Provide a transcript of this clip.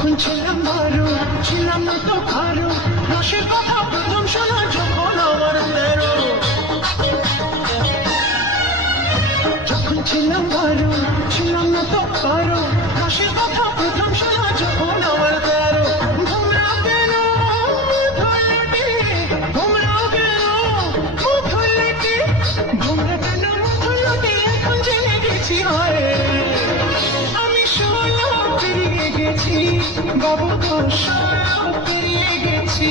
যখন ছিলাম বারো, ছিলাম না তো কারো, রসের কথা প্রথম শোনা যখন আমার তেরো। যখন ছিলাম বারো, ছিলাম না তো কারো, রসের কথা প্রথম শোনা যখন আমার তেরো। ঘুমরা কেন ধরলে, ঘুমরা কেন ধরলে, ঘুমরা কেন ধরলে, এখন জেনে গেছি হয় আমি ষোলো পেরিয়ে গেছি, বাবু তো ষোলো পেরিয়ে গেছি।